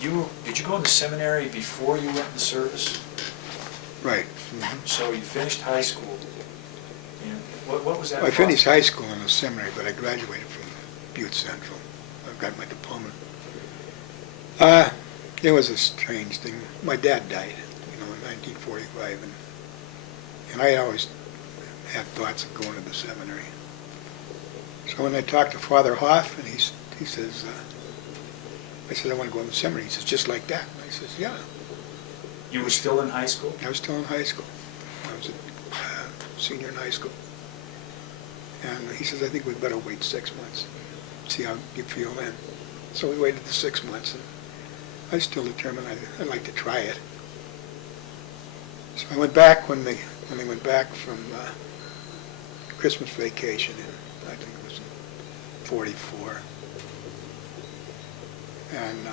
Did you go in the seminary before you went in the service? Right. So you finished high school, and what was that? Well, I finished high school in the seminary, but I graduated from Butte Central. I got my diploma. It was a strange thing. My dad died, in 1945, and I always had thoughts of going to the seminary. So when I talked to Father Hoff, and he says, I said, I want to go to the seminary. He says, just like that? And I says, yeah. You were still in high school? I was still in high school. I was a senior in high school. And he says, I think we'd better wait 6 months, see how you feel then. So we waited the 6 months, and I was still determined I'd like to try it. So I went back when they went back from Christmas vacation, and I think it was in '44. And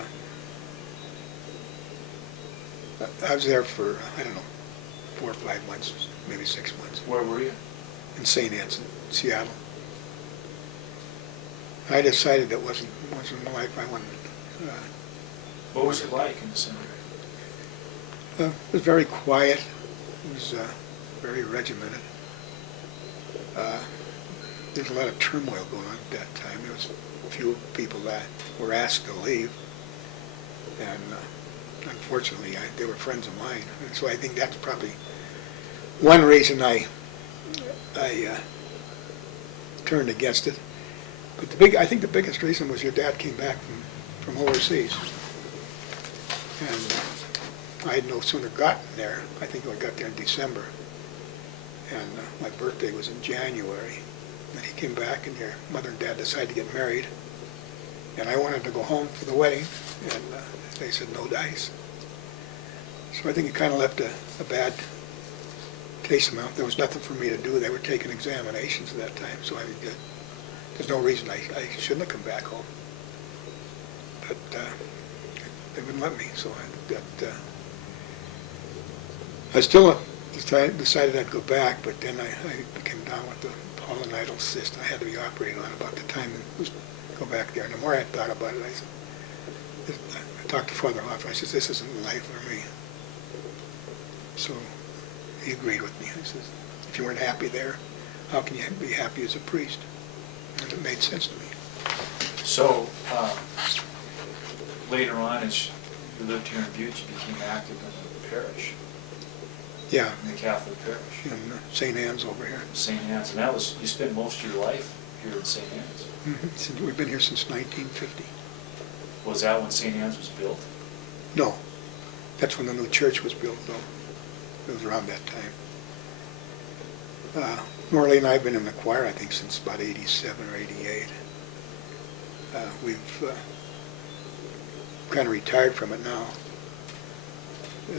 I was there for, 4 or 5 months, maybe 6 months. Where were you? In St. Anne's, in Seattle. And I decided it wasn't the life I wanted. What was it like in the seminary? It was very quiet. It was very regimented. There's a lot of turmoil going on at that time. There was a few people that were asked to leave, and unfortunately, they were friends of mine. And so I think that's probably one reason I turned against it. But I think the biggest reason was your dad came back from overseas, and I had no sooner gotten there. I think I got there in December, and my birthday was in January. And he came back, and your mother and dad decided to get married, and I wanted to go home for the wedding, and they said no dice. So I think it kind of left a bad taste in my mouth. There was nothing for me to do. They were taking examinations at that time, so there's no reason I shouldn't have come back home. But they wouldn't let me, so I still decided I'd go back, but then I came down with the polynidal cyst. I had to be operated on about the time it was go back there. And the more I thought about it, I talked to Father Hoff, and I said, this isn't life for me. So he agreed with me. I said, if you weren't happy there, how can you be happy as a priest? And it made sense to me. So later on, as you lived here in Butte, you became active in the parish. Yeah. In the Catholic parish. In St. Anne's over here. St. Anne's. And you spent most of your life here in St. Anne's. Mm-hmm. We've been here since 1950. Was that when St. Anne's was built? No. That's when the new church was built, though. It was around that time. Norley and I have been in the choir, I think, since about 87 or 88. We've kind of retired from it now.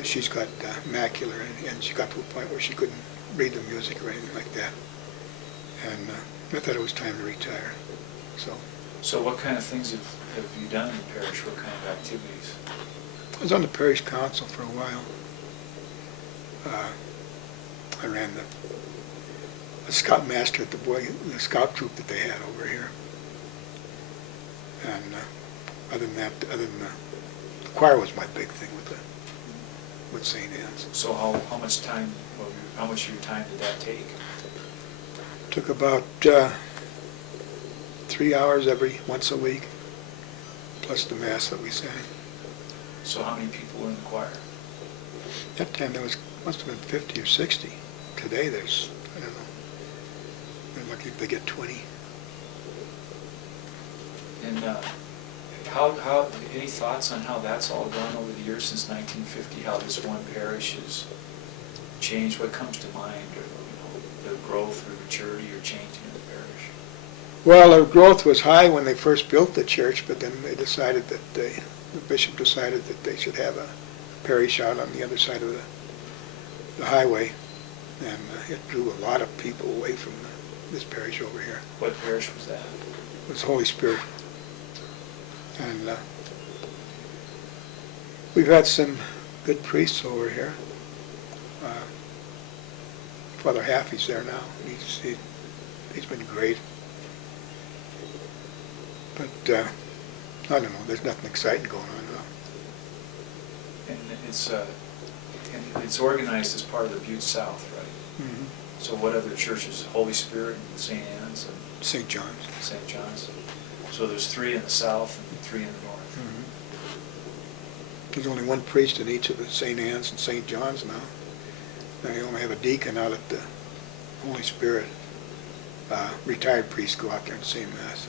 She's got macular, and she got to a point where she couldn't read the music or anything like that. And I thought it was time to retire. So what kind of things have you done in the parish? What kind of activities? I was on the parish council for a while. I ran the scoutmaster at the scout troop that they had over here. And other than that, the choir was my big thing with St. Anne's. So how much of your time did that take? Took about 3 hours once a week, plus the mass that we sang. So how many people were in the choir? That time there must have been 50 or 60. Today there's, I don't know, we're lucky if they get 20. And any thoughts on how that's all gone over the years since 1950? How this one parish has changed? What comes to mind, or the growth or maturity or changing in the parish? Well, the growth was high when they first built the church, but then they decided that the bishop decided that they should have a parish out on the other side of the highway, and it drew a lot of people away from this parish over here. What parish was that? It was Holy Spirit. And we've had some good priests over here. Father Haffey's there now. He's been great. But I don't know, there's nothing exciting going on now. And it's organized as part of the Butte South, right? Mhm. So what other churches? Holy Spirit and St. Anne's and St. John's. St. John's. So there's 3 in the south and 3 in the north. Mhm. There's only one priest in each of the St. Anne's and St. John's now. And you only have a deacon out at the Holy Spirit. Retired priests go out there and say Mass.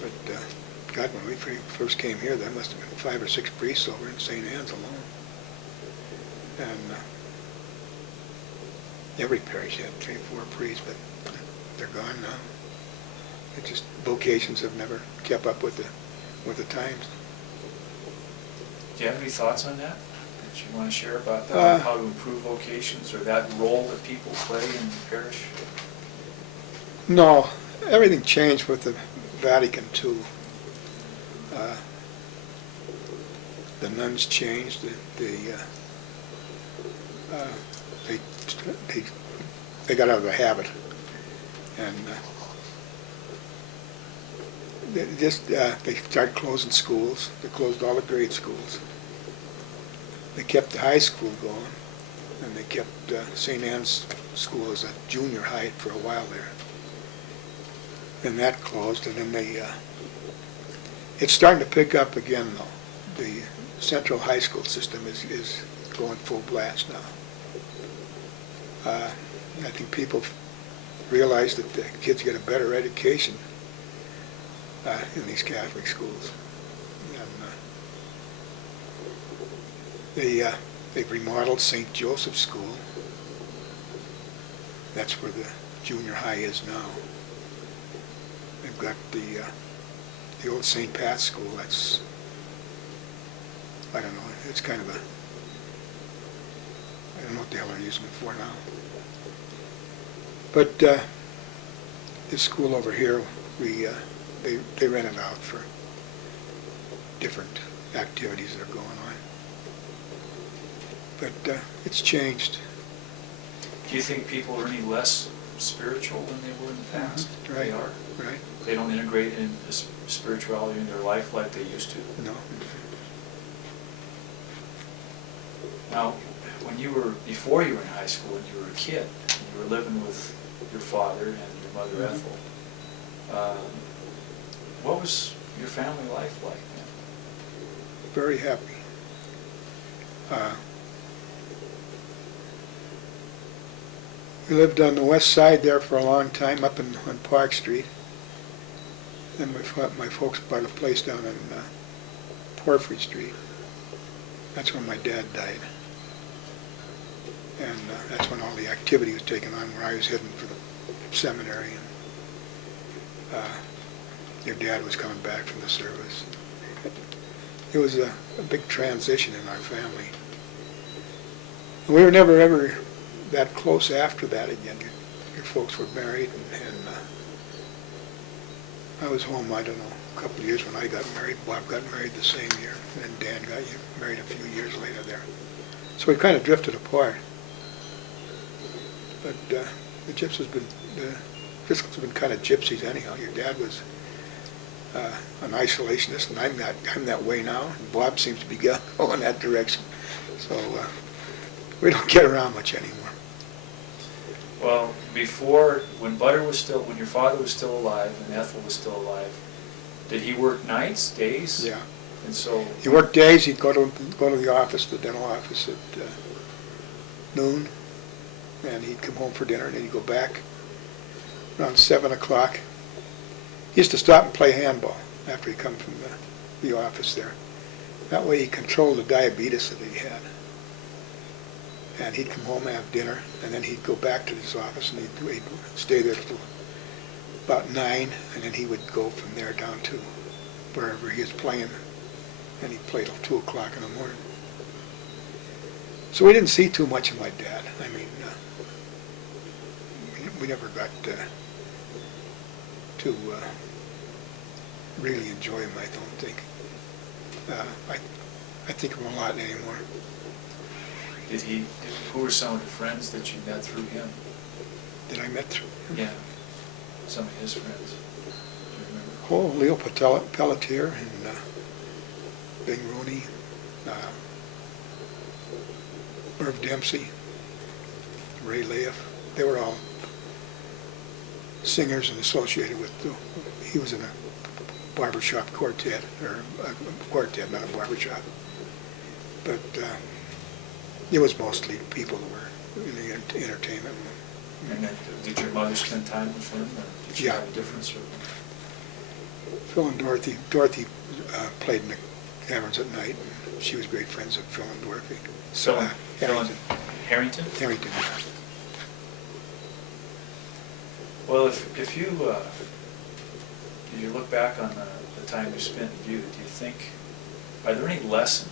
But God, when we first came here, there must have been 5 or 6 priests over in St. Anne's alone. And every parish had 3 or 4 priests, but they're gone now. It's just vocations have never kept up with the times. Do you have any thoughts on that you want to share about that, how to improve vocations or that role that people play in the parish? No, everything changed with the Vatican II. The nuns changed. They got out of the habit, and they started closing schools. They closed all the grade schools. They kept the high school going, and they kept St. Anne's School as a junior high for a while there. Then that closed, and then it's starting to pick up again though. The central high school system is going full blast now. I think people realize that the kids get a better education in these Catholic schools. And they've remodeled St. Joseph's School. That's where the junior high is now. They've got the old St. Pat's School. That's, I don't know, it's kind of I don't know what the hell they're using it for now. But this school over here, they rent it out for different activities that are going on. But it's changed. Do you think people are any less spiritual than they were in the past? Mm-hmm. Right. They are? Right. They don't integrate in spirituality in their life like they used to? No. Now, before you were in high school, when you were a kid, and you were living with your father and your mother Mm-hmm. Ethel, what was your family life like then? Very happy. We lived on the west side there for a long time, up on Park Street. Then my folks bought a place down on Porphyry Street. That's when my dad died. And that's when all the activity was taken on, where I was heading for the seminary. And your dad was coming back from the service. It was a big transition in our family. And we were never ever that close after that again. Your folks were married, and I was home, I don't know, a couple of years when I got married. Bob got married the same year, and then Dan got married a few years later there. So we kind of drifted apart. But the Driscolls have been kind of gypsies anyhow. Your dad was an isolationist, and I'm that way now. And Bob seems to be going that direction. So we don't get around much anymore. Well, when your father was still alive and Ethel was still alive, did he work nights, days? Yeah. And so He worked days. He'd go to the office, the dental office, at noon, and he'd come home for dinner, and then he'd go back around 7 o'clock. He used to stop and play handball after he come from the office there. That way he controlled the diabetes that he had. And he'd come home and have dinner, and then he'd go back to his office, and he'd stay there till about 9, and then he would go from there down to wherever he was playing, and he'd play till 2 o'clock in the morning. So we didn't see too much of my dad. I mean, we never got to really enjoy him, I don't think. I think of him a lot anymore. Who were some of the friends that you met through him? That I met through him? Yeah, some of his friends. Do you remember? Oh, Leo Pelletier and Bing Rooney, Merv Dempsey, Ray Leif, they were all singers and associated with, he was in a barbershop quartet, or a quartet, not a barbershop. But it was mostly people who were in the entertainment. And then, did your mother spend time with them, or did she Yeah. have a difference? Or? Phil and Dorothy. Dorothy played in the taverns at night. She was great friends of Phil and Dorothy. Phil and Harrington. Harrington? Harrington, yeah. Well, if you look back on the time you spent in Butte, do you think, are there any lessons